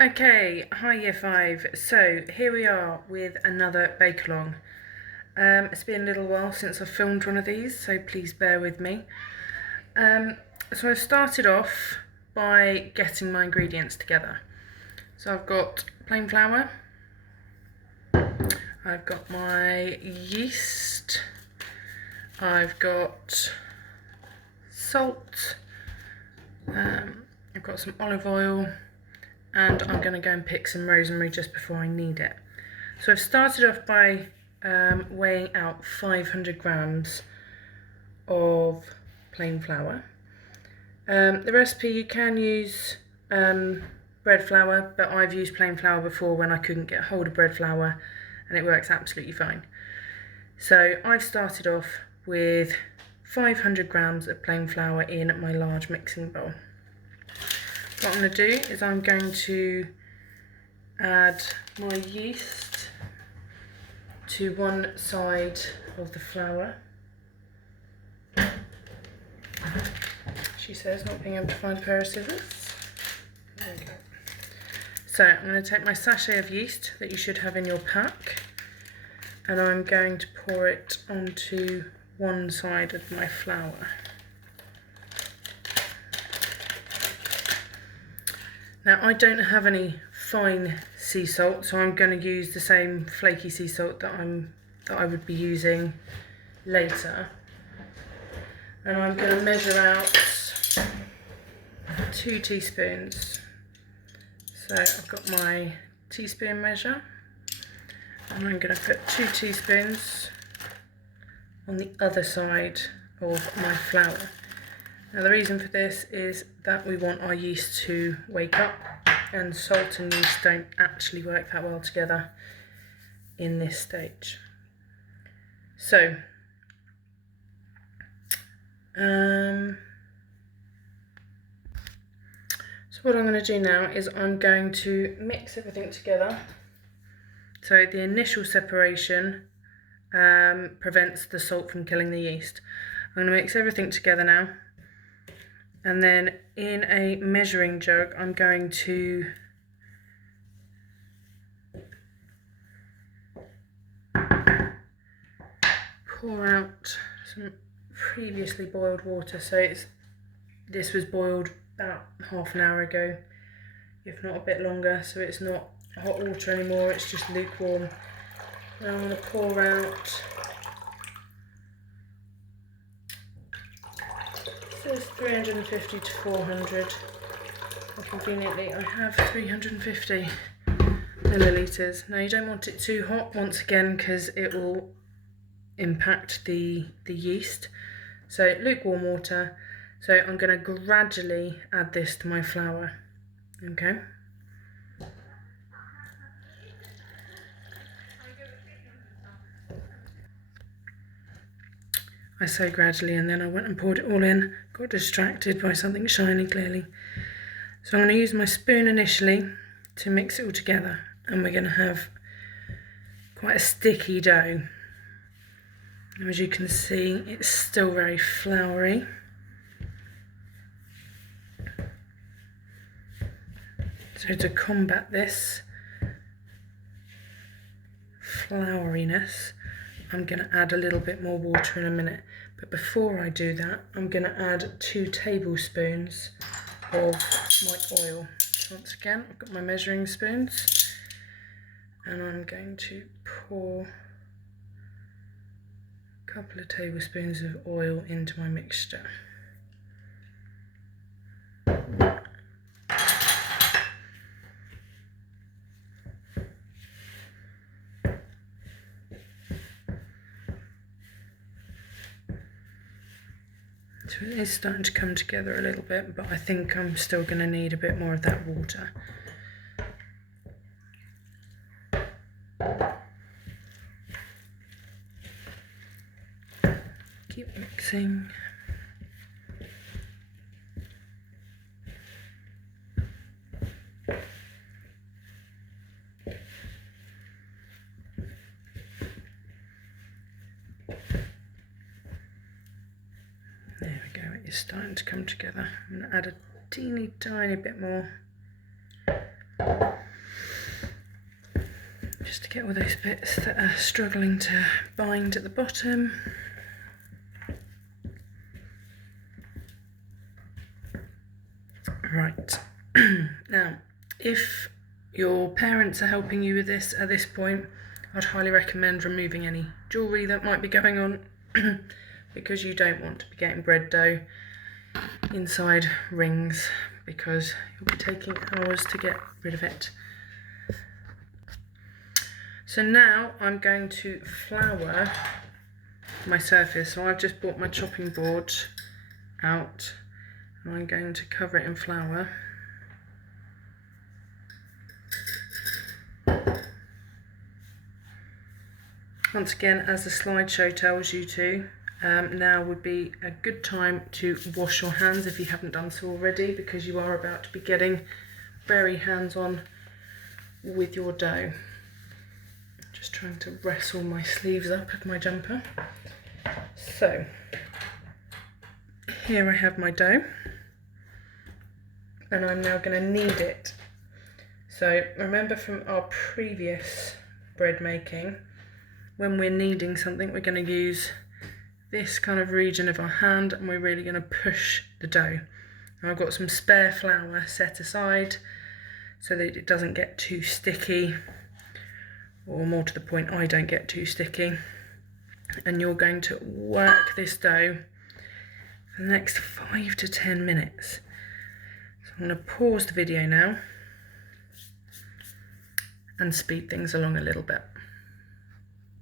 Okay, hi Year 5. So here we are with another bake-along. It's been a little while since I've filmed one of these, so please bear with me. So I've started off by getting my ingredients together. So I've got plain flour, I've got my yeast, I've got salt, I've got some olive oil, and I'm going to go and pick some rosemary just before I need it. So I've started off by weighing out 500 grams of plain flour. The recipe, you can use bread flour, but I've used plain flour before when I couldn't get hold of bread flour, and it works absolutely fine. So I've started off with 500 grams of plain flour in my large mixing bowl. What I'm going to do is I'm going to add my yeast to one side of the flour. She says, not being able to find a pair of scissors. There we go. So I'm going to take my sachet of yeast that you should have in your pack, and I'm going to pour it onto one side of my flour. Now I don't have any fine sea salt, so I'm going to use the same flaky sea salt that I would be using later. And I'm going to measure out 2 teaspoons. So I've got my teaspoon measure, and I'm going to put 2 teaspoons on the other side of my flour. Now the reason for this is that we want our yeast to wake up, and salt and yeast don't actually work that well together in this stage. So what I'm going to do now is I'm going to mix everything together. So the initial separation prevents the salt from killing the yeast. I'm going to mix everything together now, and then in a measuring jug I'm going to pour out some previously boiled water. So this was boiled about half an hour ago, if not a bit longer, so it's not hot water anymore, it's just lukewarm. Now I'm going to pour out, it says 350 to 400, and conveniently I have 350 millilitres. Now you don't want it too hot once again, because it will impact the yeast. So lukewarm water. So I'm going to gradually add this to my flour, okay? I say gradually, and then I went and poured it all in, got distracted by something shiny clearly. So I'm going to use my spoon initially to mix it all together, and we're going to have quite a sticky dough. As you can see, it's still very floury. So to combat this flouriness, I'm going to add a little bit more water in a minute. But before I do that, I'm going to add 2 tablespoons of my oil. Once again, I've got my measuring spoons, and I'm going to pour a couple of tablespoons of oil into my mixture. So it is starting to come together a little bit, but I think I'm still going to need a bit more of that water. Keep mixing. There we go, it's starting to come together. I'm going to add a teeny tiny bit more. just to get all those bits that are struggling to bind at the bottom. Right, now if your parents are helping you with this at this point, I'd highly recommend removing any jewellery that might be going on because you don't want to be getting bread dough inside rings because you'll be taking hours to get rid of it. So now I'm going to flour my surface. So I've just brought my chopping board out and I'm going to cover it in flour. Once again, as the slideshow tells you to, now would be a good time to wash your hands if you haven't done so already, because you are about to be getting very hands-on with your dough. Just trying to wrestle my sleeves up of my jumper. So here I have my dough and I'm now going to knead it. So remember from our previous bread making, when we're kneading something, we're going to use this kind of region of our hand and we're really going to push the dough. Now I've got some spare flour set aside so that it doesn't get too sticky, or more to the point, I don't get too sticky. And you're going to work this dough for the next 5 to 10 minutes. So I'm going to pause the video now and speed things along a little bit.